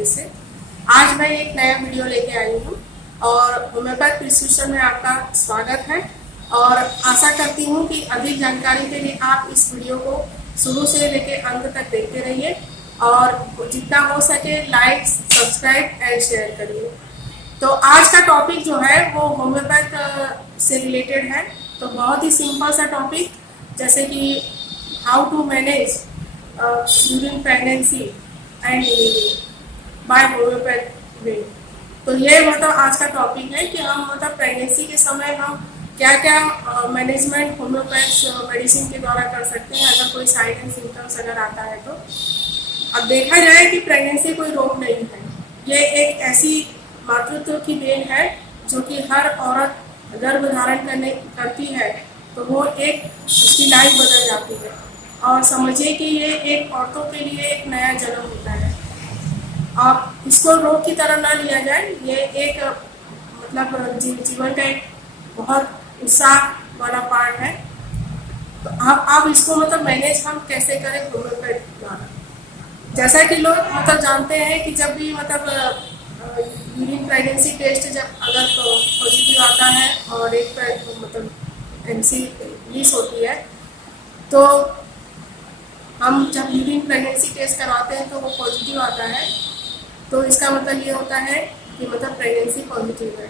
बांग्लादेश से। आज मैं एक नया वीडियो लेके आई हूँ और होम्योपैथ प्रिस्क्रिप्शन में आपका स्वागत है और आशा करती हूँ कि अधिक जानकारी के लिए आप इस वीडियो को शुरू से लेके अंत तक देखते रहिए और जितना हो सके लाइक, सब्सक्राइब एंड शेयर करिए। तो आज का टॉपिक जो है वो होम्योपैथ से रिलेटेड है। तो बहुत ही सिंपल सा टॉपिक, जैसे कि how to manage during pregnancy and delivery by homeopath way. तो ये मतलब आज का टॉपिक है कि हम मतलब प्रेगनेंसी के समय हम क्या क्या मैनेजमेंट होम्योपैथ मेडिसिन के द्वारा कर सकते हैं अगर कोई साइड एंड सिम्टम्स अगर आता है तो। अब देखा जाए कि प्रेगनेंसी कोई रोग नहीं है, ये एक ऐसी मातृत्व की देन है जो कि हर औरत गर्भ धारण करती है तो वो एक उसकी लाइफ बदल जाती है। और समझिए कि ये एक औरतों के लिए एक नया जन्म होता है। आप इसको रोग की तरह ना लिया जाए, ये एक मतलब जीवन का एक बहुत उत्साह वाला पार्ट है। तो आप इसको मतलब मैनेज हम कैसे करें होम्योपैथ द्वारा। जैसा कि लोग मतलब जानते हैं कि जब भी मतलब यूरिन प्रेगनेंसी टेस्ट जब अगर तो पॉजिटिव आता है और एक मतलब एमसी रिलीज होती है, तो हम जब यूरिन प्रेगनेंसी टेस्ट करवाते हैं तो वो पॉजिटिव आता है, तो इसका मतलब ये होता है कि मतलब प्रेगनेंसी पॉजिटिव है।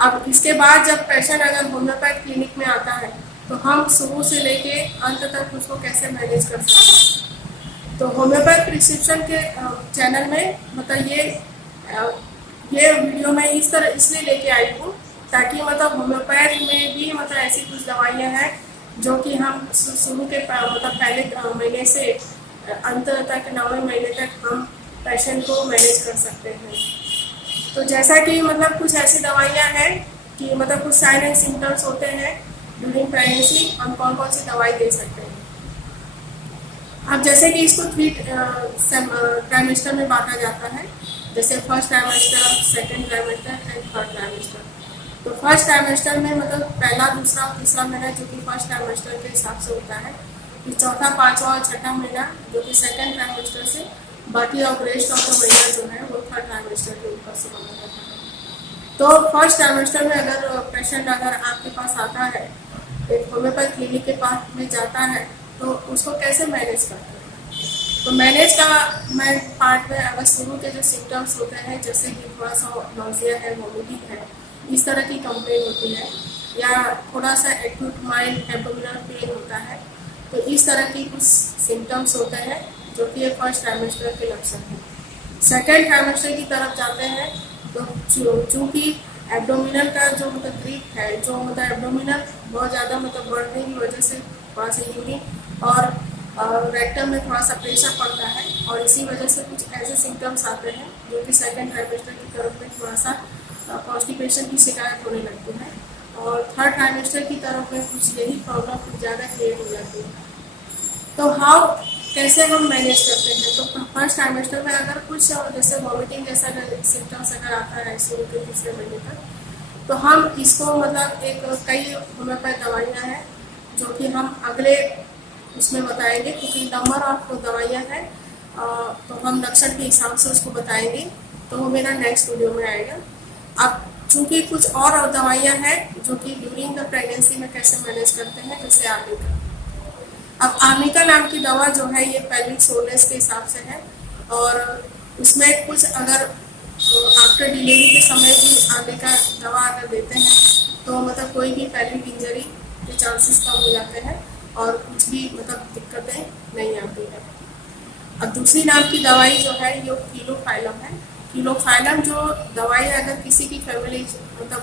अब इसके बाद जब पेशेंट अगर होम्योपैथ क्लिनिक में आता है तो हम शुरू से लेके अंत तक उसको कैसे मैनेज कर सकते हैं। तो होम्योपैथ प्रिस्क्रिप्शन के चैनल में मतलब ये वीडियो मैं इस तरह इसलिए लेके आई हूँ ताकि मतलब होम्योपैथ में भी मतलब ऐसी कुछ दवाइयाँ हैं जो कि हम शुरू के मतलब पहले महीने से अंत तक 9वें महीने तक हम पेशेंट को मैनेज कर सकते हैं। तो जैसा कि मतलब कुछ ऐसी दवाइयाँ हैं कि मतलब कुछ साइन एंड सिम्टम्स होते हैं ड्यूरिंग प्रेगनेंसी, हम कौन कौन सी दवाई दे सकते हैं। अब जैसे कि इसको 3 ट्राइमेस्टर में बांटा जाता है, जैसे first trimester, second trimester and third trimester. तो फर्स्ट ट्राइमेस्टर में मतलब पहला, दूसरा और तीसरा महीना जो कि फर्स्ट ट्राइमेस्टर के हिसाब से होता है, फिर चौथा, पाँचवा और छठा महीना जो कि सेकेंड ट्राइमेस्टर से, बाकी और रेस्ट ऑफ द महीना जो है वो थर्ड ट्राइमेस्टर के ऊपर से बना रहता है। तो फर्स्ट ट्राइमेस्टर में अगर पेशेंट अगर आपके पास आता है, एक होम्योपैथ क्लिनिक के पास में जाता है, तो उसको कैसे मैनेज करते हैं। तो मैनेज का मैं पार्ट में अगर शुरू के जो सिम्टम्स होते हैं, जैसे कि थोड़ा सा नॉजिया है, वोमिटिंग है, इस तरह की कंप्लेन होती है, या थोड़ा सा एक्यूट माइल्ड एब्डोमिनल पेन होता है, तो इस तरह की कुछ सिम्टम्स होते हैं जो कि फर्स्ट ट्राइमेस्टर के लक्षण हैं। सेकेंड ट्राइमेस्टर की तरफ जाते हैं तो चूँकि एब्डोमिनल का जो मतलब ग्रिप है, जो मतलब एब्डोमिनल बहुत ज़्यादा मतलब बढ़ने की वजह से थोड़ा सा यूरिन और रेक्टम में थोड़ा सा प्रेशर पड़ता है और इसी वजह से कुछ ऐसे सिम्टम्स आते हैं जो कि सेकेंड ट्राइमेस्टर की तरफ में थोड़ा सा कॉन्स्टिपेशन की शिकायत होने लगती है और थर्ड ट्राइमेस्टर की तरफ में कुछ यही प्रॉब्लम कुछ ज़्यादा क्रिएट हो जाती है। तो हाउ कैसे हम मैनेज करते हैं। तो फर्स्ट ट्राइमेस्टर में अगर कुछ जैसे वॉमिटिंग जैसा सिम्टम्स अगर आता है शुरू के तीसरे महीने तक, तो हम इसको मतलब एक कई होम्योपैथ दवाइयाँ हैं जो कि हम अगले उसमें बताएंगे, क्योंकि नंबर ऑफ दवाइयाँ हैं तो हम लक्षण के हिसाब से उसको बताएंगे, तो वो मेरा नेक्स्ट वीडियो में आएगा। अब चूँकि कुछ और दवाइयाँ हैं जो कि ड्यूरिंग द प्रेगनेंसी में कैसे मैनेज करते हैं, जैसे आर्निका। अब आर्निका नाम की दवा जो है ये पेल्विक सोरनेस के हिसाब से है और उसमें कुछ अगर आफ्टर डिलीवरी के समय भी आर्निका दवा अगर देते हैं तो मतलब कोई भी पेल्विक इंजरी के चांसेस कम हो जाते हैं और कुछ भी मतलब दिक्कतें नहीं आती है। अब दूसरी नाम की दवाई जो है ये क्लोफाइलम है। क्लोफाइलम जो दवाई अगर किसी की फैमिली मतलब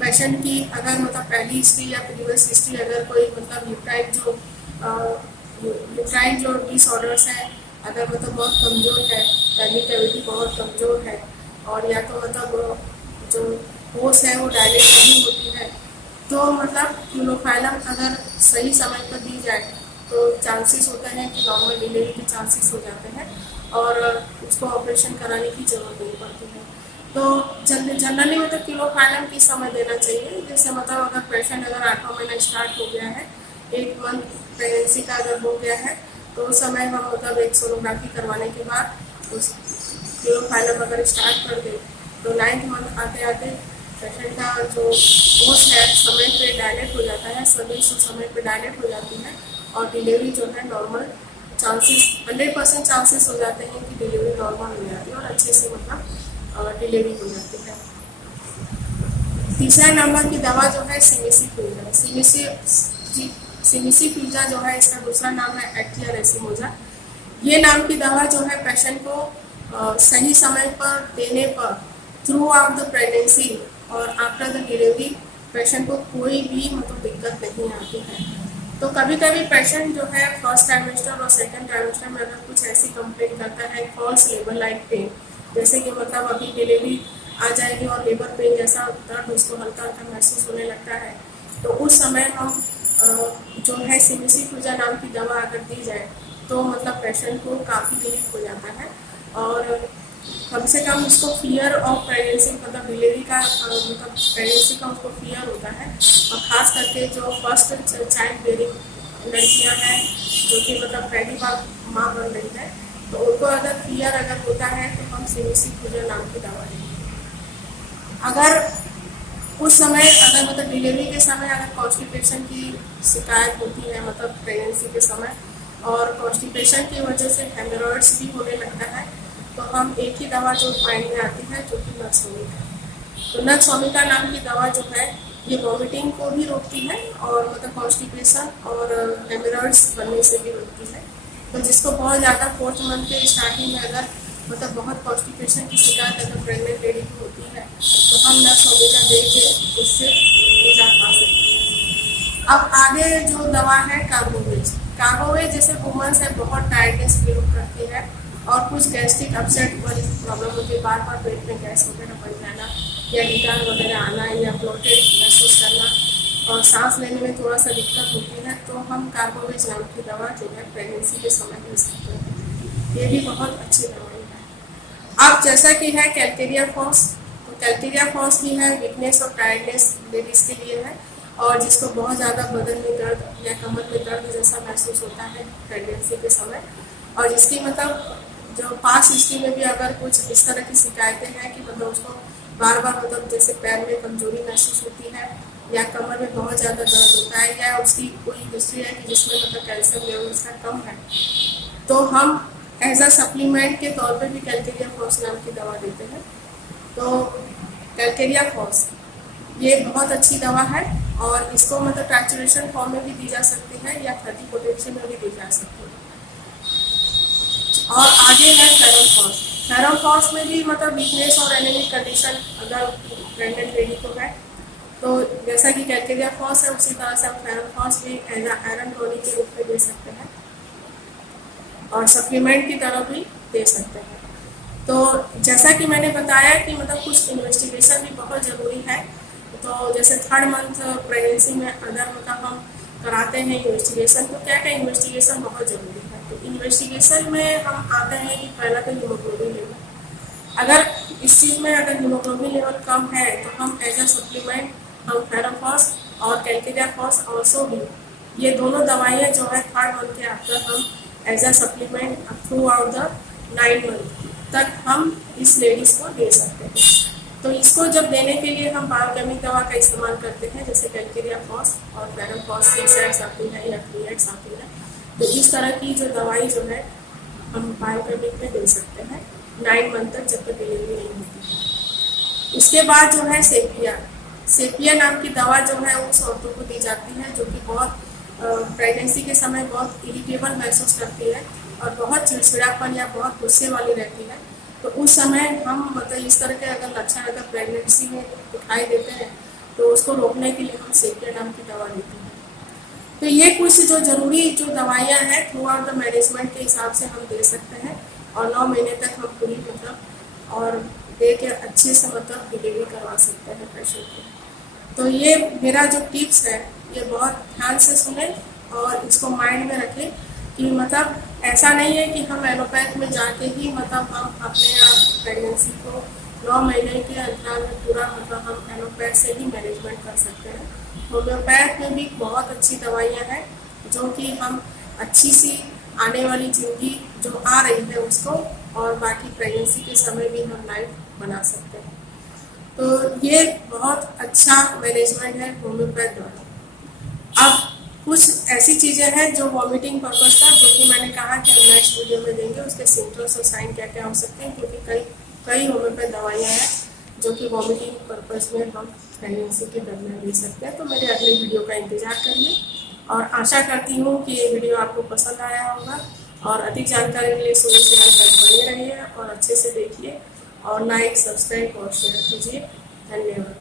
पेशेंट की अगर मतलब पहली हिस्ट्री या प्रीवियस हिस्ट्री अगर कोई मतलब यूट्राइन जो डिसऑर्डर्स हैं अगर मतलब बहुत कमज़ोर है, पेल्विक कैविटी बहुत कमज़ोर है और या तो मतलब जो पोस है वो डायलेट नहीं होती है, तो मतलब क्लोफाइलम अगर सही समय पर दी जाए तो चांसेस होते हैं कि नॉर्मल डिलीवरी के चांसेस हो जाते हैं और उसको ऑपरेशन कराने की ज़रूरत नहीं पड़ती है। तो जनरली मतलब क्लोफाइलम किस समय देना चाहिए, जैसे मतलब अगर पेशेंट अगर 8वां महीना स्टार्ट हो गया है, 8 मंथ प्रेगनेंसी का अगर हो गया है, तो उस समय हम मतलब एक सोनोग्राफी करवाने के बाद उस क्लोरोफाइलम अगर स्टार्ट कर दे तो 9th मंथ आते आते पेशेंट का जो ओस है समय पे डायलेट हो जाता है, सभी समय पे डायलेट हो जाती है और डिलीवरी जो है नॉर्मल चांसेस 100% चांसेस हो जाते हैं कि डिलीवरी नॉर्मल हो जाती है और अच्छे से मतलब डिलीवरी हो जाती है। तीसरा नंबर की दवा जो है सिमिसीफ्यूजा। सिमिसीफ्यूजा जो है इसका दूसरा नाम है एक्टिया रेसिमोजा। ये नाम की दवा जो है पेशेंट को सही समय पर देने पर थ्रू आउट द प्रेगनेंसी और आफ्टर द डिलीवरी पेशेंट को कोई भी मतलब दिक्कत नहीं आती है। तो कभी कभी पेशेंट जो है फर्स्ट ट्राइमेस्टर और सेकंड ट्राइमेस्टर में अगर कुछ ऐसी कंप्लेंट करता है फॉल्स लेबर लाइक पेन, जैसे कि मतलब अभी डिलीवरी आ जाएगी और लेबर पेन जैसा दर्द उसको हल्का हल्का महसूस होने लगता है, तो उस समय हम जो है सिमिसीफ्यूजा नाम की दवा अगर दी जाए तो मतलब पेशेंट को काफ़ी रिलीफ हो जाता है और कम से कम उसको फियर ऑफ प्रेगनेंसी मतलब डिलीवरी का मतलब प्रेगनेंसी का उसको फियर होता है। और ख़ास करके जो फर्स्ट चाइल्ड बेयरिंग लड़कियां हैं जो कि मतलब पहली बार माँ बन रही है, तो उनको अगर फियर अगर होता है तो हम सिमिसीफ्यूजा नाम की दवा देंगे। अगर उस समय अगर मतलब डिलीवरी के समय अगर कॉन्स्टिपेशन की शिकायत होती है मतलब प्रेगनेंसी के समय और कॉन्स्टिपेशन की वजह से हेमोरॉइड्स भी होने लगता है, तो हम एक ही दवा जो माइंड में आती है जो कि नक्सोमिका है। तो नक्सोमिका नाम की दवा जो है ये वॉमिटिंग को भी रोकती है और मतलब कॉन्स्टिपेशन और हेमोरॉइड्स बनने से भी रोकती है। तो जिसको बहुत ज़्यादा 4th मंथ के स्टार्टिंग में अगर मतलब बहुत कॉन्स्टिपेशन की शिकायत अगर प्रेगनेंट लेडी की होती है तो हम नक्सोमिका दे के उससे निजात पा सकते हैं। अब आगे जो दवा है कार्बोवेज। कार्बोवेज जैसे वुमेन्स है बहुत टायर्डनेस फील करती है और कुछ गैस्ट्रिक अपसेट वाली प्रॉब्लम होती है, बार बार पेट में गैस वगैरह बन जाना या गिटार वगैरह आना या ब्लोटेड महसूस करना और सांस लेने में थोड़ा सा दिक्कत होती है, तो हम कार्बोवेज नाम की दवा जो है प्रेगनेंसी के समय दे सकते हैं। ये भी बहुत अच्छी दवाई है। अब जैसा कि है कैल्केरिया फॉस, तो कैल्केरिया फॉस भी है वीकनेस और टायर्डनेस लेडीज़ के लिए है और जिसको बहुत ज़्यादा बदन में दर्द या कमर में दर्द जैसा महसूस होता है प्रेगनेंसी के समय और जिसकी मतलब जो पास हिस्ट्री में भी अगर कुछ इस तरह की शिकायतें हैं कि मतलब उसको बार बार मतलब जैसे पैर में कमजोरी महसूस होती है या कमर में बहुत ज़्यादा दर्द होता है या उसकी कोई हिस्ट्री है कि जिसमें मतलब कैल्शियम लेवल उसका कम है, तो हम एज अ सप्लीमेंट के तौर पे भी कैल्केरिया फॉस नाम की दवा देते हैं। तो कैल्केरिया फॉस ये बहुत अच्छी दवा है और इसको मतलब ट्रैचुरेशन फॉर्म में भी दी जा सकती है या 30 पोटेंशियल में भी दी जा सकती है। और आगे है फेरोफॉस। फेरोफॉस में भी मतलब वीकनेस और एनीमिक कंडीशन अगर प्रेग्नेंट लेडी को है तो जैसा कि कैल्केरिया फॉस है उसी तरह से हम फेरोफॉस भी एज आयरन टॉनिक के रूप में दे सकते हैं और सप्लीमेंट की तरह भी दे सकते हैं। तो जैसा कि मैंने बताया कि मतलब कुछ इन्वेस्टिगेशन भी बहुत ज़रूरी है। तो जैसे 3rd मंथ प्रेगनेंसी में अगर मतलब हम कराते हैं इन्वेस्टिगेशन, तो क्या क्या इन्वेस्टिगेशन बहुत ज़रूरी है। तो इन्वेस्टिगेशन में हम आते हैं कि पहला तो हीमोग्लोबिन लेवल, अगर इस चीज़ में अगर हीमोग्लोबिन लेवल कम है तो हम एज अ सप्लीमेंट हम फेरोफॉस और कैल्केरिया फॉस ऑल्सो भी ये दोनों दवाइयाँ जो है 3rd मंथ के आफ्टर हम as a supplement throughout the 9 month तक हम इस लेडीज़ को दे सकते हैं। तो इसको जब देने के लिए हम बायोकेमिक दवा का इस्तेमाल करते हैं जैसे कैल्केरिया फॉस और फेरोफॉस 6X आती है या 3X आती है। तो इस तरह की जो दवाई जो है हम बायोकेमिक में दे सकते हैं 9 मंथ तक जब तक डिलीवरी नहीं होती है। इसके बाद जो है सेपिया नाम की दवा जो है उस औरतों को दी जाती है जो कि बहुत प्रेगनेंसी के समय बहुत इरिटेबल महसूस करती है और बहुत चिड़चिड़ापन या बहुत गुस्से वाली रहती है। तो उस समय हम मतलब इस तरह के अगर लक्षण अगर प्रेगनेंसी में दिखाई देते हैं तो उसको रोकने के लिए हम सेपिया नाम की दवा देते हैं। तो ये कुछ जो ज़रूरी जो दवाइयाँ हैं थ्रू आउट द मैनेजमेंट के हिसाब से हम दे सकते हैं और 9 महीने तक हम पूरी मतलब और दे के अच्छे से मतलब डिलीवरी करवा सकते हैं पेशेंट को। तो ये मेरा जो टिप्स है ये बहुत ध्यान से सुने और इसको माइंड में रखें कि मतलब ऐसा नहीं है कि हम एलोपैथ में जाके ही मतलब हम अपने आप प्रेगनेंसी को 9 महीने के अंतराल में पूरा मतलब हम एलोपैथ से ही मैनेजमेंट कर सकते हैं। होम्योपैथ में भी बहुत अच्छी दवाइयाँ हैं जो कि हम अच्छी सी आने वाली ज़िंदगी जो आ रही है उसको और बाकी प्रेगनेंसी के समय भी हम लाइव बना सकते हैं। तो ये बहुत अच्छा मैनेजमेंट है होम्योपैथ द्वारा। अब कुछ ऐसी चीज़ें हैं जो वॉमिटिंग पर्पज का, जो कि मैंने कहा कि हम नेक्स्ट वीडियो में देंगे, उसके सिम्टम्स और साइन क्या क्या हो सकते हैं, क्योंकि कई होम्योपैथ दवाइयाँ हैं जो कि वॉमिटिंग पर्पज में हम प्रेगनेंसी के दरमियान ले सकते हैं। तो मेरे अगले वीडियो का इंतजार करिए और आशा करती हूँ कि ये वीडियो आपको पसंद आया होगा। और अधिक जानकारी के लिए शुरू से अंत तक बने रहिए और अच्छे से देखिए और लाइक, सब्सक्राइब और शेयर कीजिए। धन्यवाद।